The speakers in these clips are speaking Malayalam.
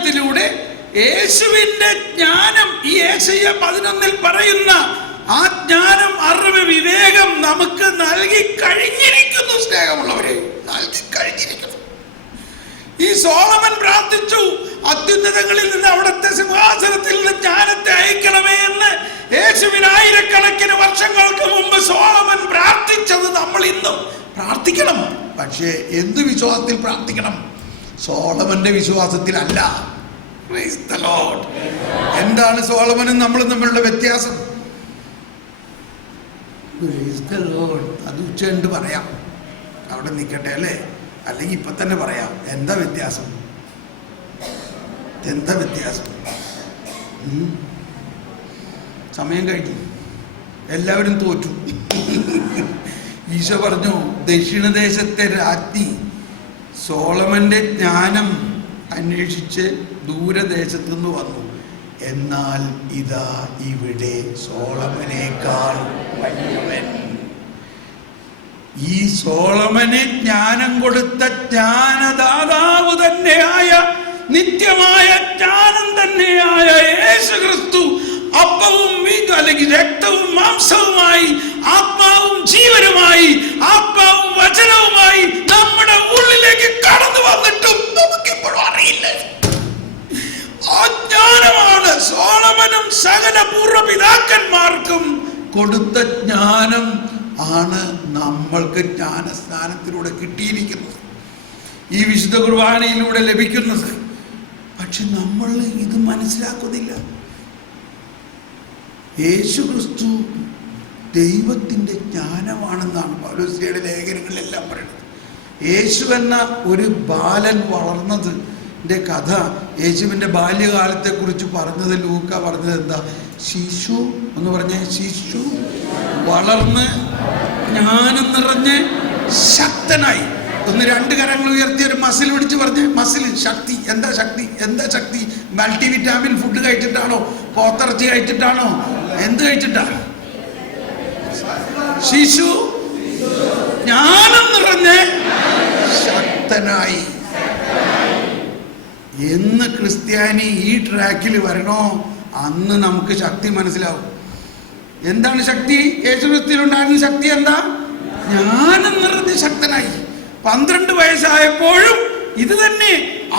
ജ്ഞാനത്തിലൂടെ യേശുവിന്റെ ജ്ഞാനം, ഈ യേശയ്യ 11 പറയുന്ന ആ ജ്ഞാനം, അറിവ്, വിവേകം നമുക്ക് നൽകി കഴിഞ്ഞിരിക്കുന്നു. സ്നേഹമുള്ളവരെ, നൽകി കഴിഞ്ഞിരിക്കുന്നു. ഈ സോളമൻ പ്രാർത്ഥിച്ചു, അത്യുന്നതങ്ങളിൽ നിന്ന് അവിടുത്തെ സിംഹാസനത്തിൽ നിന്ന് ജ്ഞാനത്തെ അയക്കണമേ എന്ന്. യേശുവിന് ആയിരക്കണക്കിന് വർഷങ്ങൾക്ക് മുമ്പ് സോളമൻ പ്രാർത്ഥിച്ചത് നമ്മൾ ഇന്നും പ്രാർത്ഥിക്കണം. പക്ഷേ എന്ത് വിശ്വാസത്തിൽ പ്രാർത്ഥിക്കണം? സോളമന്റെ വിശ്വാസത്തിലല്ല. Praise the Lord. എന്താണ് സോളമനും നമ്മളും തമ്മിലുള്ള വ്യത്യാസം? Praise the Lord. അത് ഉച്ചണ്ട് പറയാം, അവിടെ നിൽക്കട്ടെ അല്ലേ? അല്ലെങ്കിൽ ഇപ്പൊ തന്നെ പറയാം. എന്താ വ്യത്യാസം? എന്താ വ്യത്യാസം? സമയം കഴിഞ്ഞു, എല്ലാവരും തോറ്റു. ഈശോ പറഞ്ഞു, ദക്ഷിണദേശത്തെ രാജ്ഞി സോളമന്റെ ജ്ഞാനം അന്വേഷിച്ച് ദൂരദേശത്തു നിന്ന് വന്നു. എന്നാൽ ഇതാ ഇവിടെ സോളമനേക്കാൾ വലിയവൻ. ഈ സോളമനെ ജ്ഞാനം കൊടുത്ത ജ്ഞാനദാതാവ് തന്നെയായ, നിത്യമായ ജ്ഞാനം തന്നെയായ യേശുക്രിസ്തു അപ്പവും അല്ലെങ്കിൽ രക്തവും മാംസവുമായി, ആത്മാവും ജീവനുമായി, ആത്മാവും വചനവുമായി നമ്മുടെ ഉള്ളിലേക്ക് കടന്നു വന്നിട്ടും നമുക്കിപ്പോഴും അറിയില്ല. ആ ജ്ഞാനമാണ് സോളമനും സകല പൂർവ്വപിതാക്കന്മാർക്കും കൊടുത്ത ജ്ഞാനം ആണ് നമ്മൾക്ക് ജ്ഞാനസ്നാനത്തിലൂടെ കിട്ടിയിരിക്കുന്നത്, ഈ വിശുദ്ധ കുർബാനയിലൂടെ ലഭിക്കുന്നത്. പക്ഷെ നമ്മൾ ഇത് മനസ്സിലാക്കുന്നില്ല. യേശു ക്രിസ്തു ദൈവത്തിൻ്റെ ജ്ഞാനമാണെന്നാണ് പൗലോസ്യയുടെ ലേഖനങ്ങളിലെല്ലാം പറയുന്നത്. യേശു എന്ന ഒരു ബാലൻ വളർന്നതിൻ്റെ കഥ, യേശുവിൻ്റെ ബാല്യകാലത്തെക്കുറിച്ച് പറഞ്ഞത് ലൂക്ക പറഞ്ഞത് എന്താ? ശിശു എന്ന് പറഞ്ഞ ശിശു വളർന്ന് ജ്ഞാനം നിറഞ്ഞ് ശക്തനായി. ഒന്ന് രണ്ട് കരങ്ങൾ ഉയർത്തി ഒരു മസിൽ പിടിച്ച് പറഞ്ഞ്, മസിൽ ശക്തി. എന്താ ശക്തി? എന്താ ശക്തി? Multivitamin food കഴിച്ചിട്ടാണോ? പോത്തിറച്ചി കഴിച്ചിട്ടാണോ? എന്ത് കഴിച്ചിട്ടാ? ശിശു ജ്ഞാനം നിറഞ്ഞ് ശക്തനായി. എന്ന് ക്രിസ്ത്യാനി ഈ ട്രാക്കിൽ വരണോ അന്ന് നമുക്ക് ശക്തി മനസ്സിലാവും. എന്താണ് ശക്തി? യേശുക്രിസ്തുവിലുണ്ടായിരുന്ന ശക്തി എന്താ? ജ്ഞാനം നിറഞ്ഞ് ശക്തനായി. 12 വയസ്സായപ്പോഴും ഇത് തന്നെ.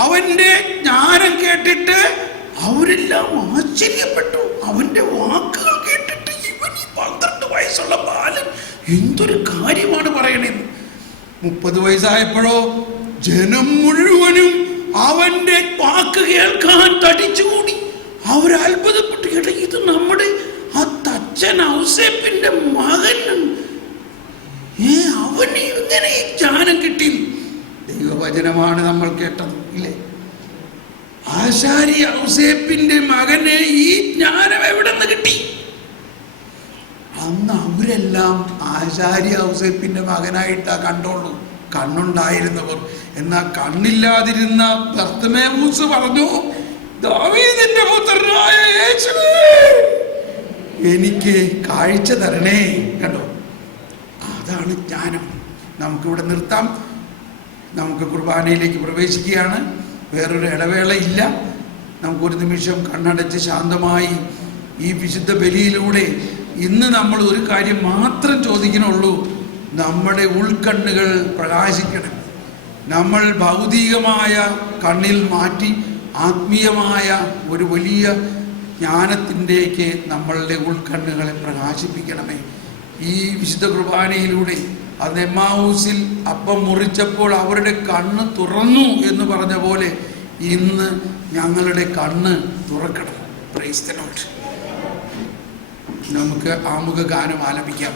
അവന്റെ ജ്ഞാനം കേട്ടിട്ട് അവരെല്ലാം ആശ്ചര്യപ്പെട്ടു. അവന്റെ വാക്കുകൾ കേട്ടിട്ട് ഇവൻ ഈ 12 വയസ്സുള്ള ബാലൻ എന്തൊരു കാര്യമാണ് പറയണേന്ന്. 30 വയസ്സായപ്പോഴോ ജനം മുഴുവനും അവന്റെ വാക്ക് കേൾക്കാൻ തടിച്ചുകൂടി. അവർ അത്ഭുതപ്പെട്ടു. കേട്ടോ, ഇത് നമ്മുടെ ആ തച്ചൻ ഔസേപ്പിന്റെ മകൻ, അവന് ഇങ്ങനെ ജ്ഞാനം കിട്ടി. ദൈവവചനമാണ് നമ്മൾ കേട്ടത്, ഇല്ലേ? ആശാരി ഔസേപ്പിന്റെ മകന് ഈ ജ്ഞാനം എവിടെ നിന്ന് കിട്ടി? അന്ന് അവരെല്ലാം ആശാരി ഔസേപ്പിന്റെ മകനായിട്ടാ കണ്ടോളൂ, കണ്ണുണ്ടായിരുന്നവർ. എന്നാൽ കണ്ണില്ലാതിരുന്ന ബർത്തമേവൂസ് പറഞ്ഞു, ദാവീദിന്റെ പുത്രനായ യേശുവേ, എനിക്ക് കാഴ്ച തരണേ. കണ്ടോ, അതാണ് ജ്ഞാനം. നമുക്കിവിടെ നിർത്താം. നമുക്ക് കുർബാനയിലേക്ക് പ്രവേശിക്കുകയാണ്. വേറൊരു ഇടവേള ഇല്ല. നമുക്കൊരു നിമിഷം കണ്ണടച്ച് ശാന്തമായി ഈ വിശുദ്ധ ബലിയിലൂടെ ഇന്ന് നമ്മൾ ഒരു കാര്യം മാത്രം ചോദിക്കണുള്ളൂ. നമ്മുടെ ഉൾക്കണ്ണുകൾ പ്രകാശിക്കണം. നമ്മൾ ഭൗതികമായ കണ്ണിൽ മാറ്റി ആത്മീയമായ ഒരു വലിയ ജ്ഞാനത്തിൻ്റെക്ക് നമ്മളുടെ ഉൾക്കണ്ണുകളെ പ്രകാശിപ്പിക്കണമേ. ഈ വിശുദ്ധ കുർബാനയിലൂടെ അത് എമ്മാവൂസിൽ അപ്പം മുറിച്ചപ്പോൾ അവരുടെ കണ്ണ് തുറന്നു എന്ന് പറഞ്ഞ പോലെ ഇന്ന് ഞങ്ങളുടെ കണ്ണ് തുറക്കണം. Praise the Lord. നമുക്ക് ആമുഖ ഗാനം ആലപിക്കാം.